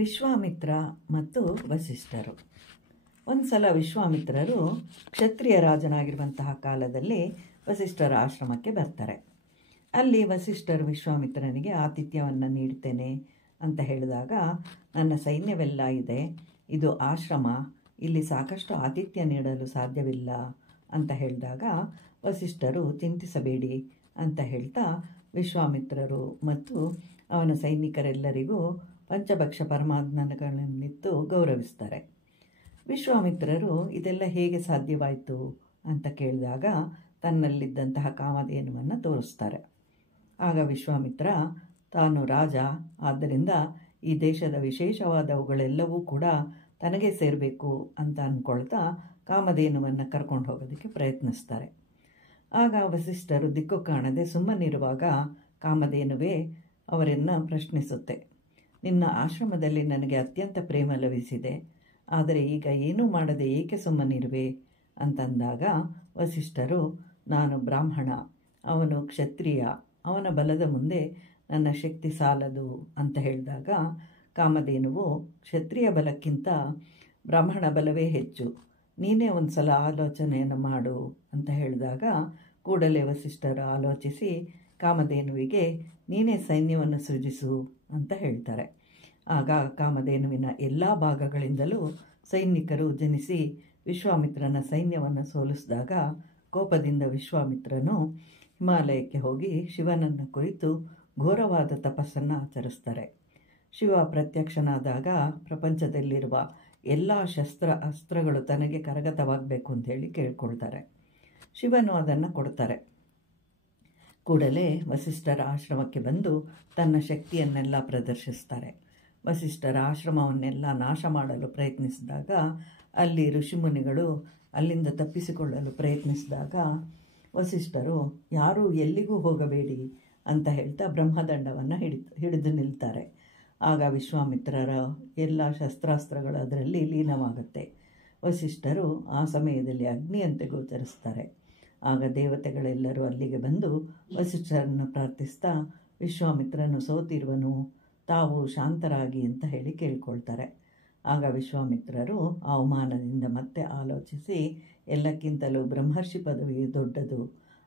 ವಿಶ್ವಾಮಿತ್ರ ಮತ್ತು ವಸಿಷ್ಠರು. ಒಂದು ಸಲ ವಿಶ್ವಾಮಿತ್ರರು ಕ್ಷತ್ರಿಯ ರಾಜನಾಗಿರುವಂತಹ ಕಾಲದಲ್ಲಿ ವಸಿಷ್ಠರ ಆಶ್ರಮಕ್ಕೆ ಬರ್ತಾರೆ. ಅಲ್ಲಿ ವಸಿಷ್ಠರು ವಿಶ್ವಾಮಿತ್ರನಿಗೆ ಆತಿಥ್ಯವನ್ನು ನೀಡ್ತೇನೆ ಅಂತ ಹೇಳಿದಾಗ, ನನ್ನ ಸೈನ್ಯವೆಲ್ಲ ಇದೆ, ಇದು ಆಶ್ರಮ, ಇಲ್ಲಿ ಸಾಕಷ್ಟು ಆತಿಥ್ಯ ನೀಡಲು ಸಾಧ್ಯವಿಲ್ಲ ಅಂತ ಹೇಳಿದಾಗ, ವಸಿಷ್ಠರು ಚಿಂತಿಸಬೇಡಿ ಅಂತ ಹೇಳ್ತಾ ವಿಶ್ವಾಮಿತ್ರರು ಮತ್ತು ಅವನ ಸೈನಿಕರೆಲ್ಲರಿಗೂ ಪಂಚಭಕ್ಷ ಪರಮಾನ್ನಗಳನ್ನಿತ್ತು ಗೌರವಿಸ್ತಾರೆ. ವಿಶ್ವಾಮಿತ್ರರು ಇದೆಲ್ಲ ಹೇಗೆ ಸಾಧ್ಯವಾಯಿತು ಅಂತ ಕೇಳಿದಾಗ ತನ್ನಲ್ಲಿದ್ದಂತಹ ಕಾಮಧೇನುವನ್ನು ತೋರಿಸ್ತಾರೆ. ಆಗ ವಿಶ್ವಾಮಿತ್ರ ತಾನು ರಾಜ, ಆದ್ದರಿಂದ ಈ ದೇಶದ ವಿಶೇಷವಾದವುಗಳೆಲ್ಲವೂ ಕೂಡ ತನಗೆ ಸೇರಬೇಕು ಅಂತ ಅಂದ್ಕೊಳ್ತಾ ಕಾಮಧೇನುವನ್ನು ಕರ್ಕೊಂಡು ಹೋಗೋದಕ್ಕೆ ಪ್ರಯತ್ನಿಸ್ತಾರೆ. ಆಗ ವಸಿಷ್ಠರು ದಿಕ್ಕು ಕಾಣದೆ ಸುಮ್ಮನಿರುವಾಗ ಕಾಮಧೇನುವೇ ಅವರನ್ನು ಪ್ರಶ್ನಿಸುತ್ತೆ, ನಿನ್ನ ಆಶ್ರಮದಲ್ಲಿ ನನಗೆ ಅತ್ಯಂತ ಪ್ರೇಮ ಲಭಿಸಿದೆ, ಆದರೆ ಈಗ ಏನೂ ಮಾಡದೆ ಏಕೆ ಸುಮ್ಮನಿರುವೆ ಅಂತಂದಾಗ ವಸಿಷ್ಠರು, ನಾನು ಬ್ರಾಹ್ಮಣ, ಅವನು ಕ್ಷತ್ರಿಯ, ಅವನ ಬಲದ ಮುಂದೆ ನನ್ನ ಶಕ್ತಿ ಸಾಲದು ಅಂತ ಹೇಳಿದಾಗ ಕಾಮಧೇನುವು, ಕ್ಷತ್ರಿಯ ಬಲಕ್ಕಿಂತ ಬ್ರಾಹ್ಮಣ ಬಲವೇ ಹೆಚ್ಚು, ನೀನೇ ಒಂದು ಸಲ ಆಲೋಚನೆಯನ್ನು ಮಾಡು ಅಂತ ಹೇಳಿದಾಗ ಕೂಡಲೇ ವಸಿಷ್ಠರು ಆಲೋಚಿಸಿ ಕಾಮಧೇನುವಿಗೆ ನೀನೇ ಸೈನ್ಯವನ್ನು ಸೃಜಿಸು ಅಂತ ಹೇಳ್ತಾರೆ. ಆಗ ಕಾಮಧೇನುವಿನ ಎಲ್ಲ ಭಾಗಗಳಿಂದಲೂ ಸೈನಿಕರು ಜನಿಸಿ ವಿಶ್ವಾಮಿತ್ರನ ಸೈನ್ಯವನ್ನು ಸೋಲಿಸಿದಾಗ ಕೋಪದಿಂದ ವಿಶ್ವಾಮಿತ್ರನು ಹಿಮಾಲಯಕ್ಕೆ ಹೋಗಿ ಶಿವನನ್ನು ಕುರಿತು ಘೋರವಾದ ತಪಸ್ಸನ್ನು ಆಚರಿಸ್ತಾರೆ. ಶಿವ ಪ್ರತ್ಯಕ್ಷನಾದಾಗ ಪ್ರಪಂಚದಲ್ಲಿರುವ ಎಲ್ಲ ಅಸ್ತ್ರಗಳು ತನಗೆ ಕರಗತವಾಗಬೇಕು ಅಂಥೇಳಿ ಕೇಳ್ಕೊಳ್ತಾರೆ. ಶಿವನು ಅದನ್ನು ಕೊಡ್ತಾರೆ. ಕೂಡಲೇ ವಸಿಷ್ಠರ ಆಶ್ರಮಕ್ಕೆ ಬಂದು ತನ್ನ ಶಕ್ತಿಯನ್ನೆಲ್ಲ ಪ್ರದರ್ಶಿಸ್ತಾರೆ. ವಸಿಷ್ಠರ ಆಶ್ರಮವನ್ನೆಲ್ಲ ನಾಶ ಮಾಡಲು ಪ್ರಯತ್ನಿಸಿದಾಗ ಅಲ್ಲಿ ಋಷಿಮುನಿಗಳು ಅಲ್ಲಿಂದ ತಪ್ಪಿಸಿಕೊಳ್ಳಲು ಪ್ರಯತ್ನಿಸಿದಾಗ ವಸಿಷ್ಠರು ಯಾರೂ ಎಲ್ಲಿಗೂ ಹೋಗಬೇಡಿ ಅಂತ ಹೇಳ್ತಾ ಬ್ರಹ್ಮದಂಡವನ್ನು ಹಿಡಿದು ನಿಲ್ತಾರೆ. ಆಗ ವಿಶ್ವಾಮಿತ್ರರ ಎಲ್ಲ ಶಸ್ತ್ರಾಸ್ತ್ರಗಳು ಅದರಲ್ಲಿ ಲೀನವಾಗುತ್ತೆ. ವಸಿಷ್ಠರು ಆ ಸಮಯದಲ್ಲಿ ಅಗ್ನಿಯಂತೆ ಗೋಚರಿಸ್ತಾರೆ. ಆಗ ದೇವತೆಗಳೆಲ್ಲರೂ ಅಲ್ಲಿಗೆ ಬಂದು ವಸಿಷ್ಠರನ್ನು ಪ್ರಾರ್ಥಿಸ್ತಾ ವಿಶ್ವಾಮಿತ್ರನು ಸೋತಿರುವನು, ತಾವು ಶಾಂತರಾಗಿ ಅಂತ ಹೇಳಿ ಕೇಳ್ಕೊಳ್ತಾರೆ. ಆಗ ವಿಶ್ವಾಮಿತ್ರರು ಅವಮಾನದಿಂದ ಮತ್ತೆ ಆಲೋಚಿಸಿ ಎಲ್ಲಕ್ಕಿಂತಲೂ ಬ್ರಹ್ಮರ್ಷಿ ಪದವಿ ದೊಡ್ಡದು,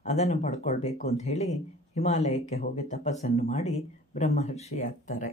ಅದನ್ನು ಪಡ್ಕೊಳ್ಬೇಕು ಅಂತ ಹೇಳಿ ಹಿಮಾಲಯಕ್ಕೆ ಹೋಗಿ ತಪಸ್ಸನ್ನು ಮಾಡಿ ಬ್ರಹ್ಮರ್ಷಿಯಾಗ್ತಾರೆ.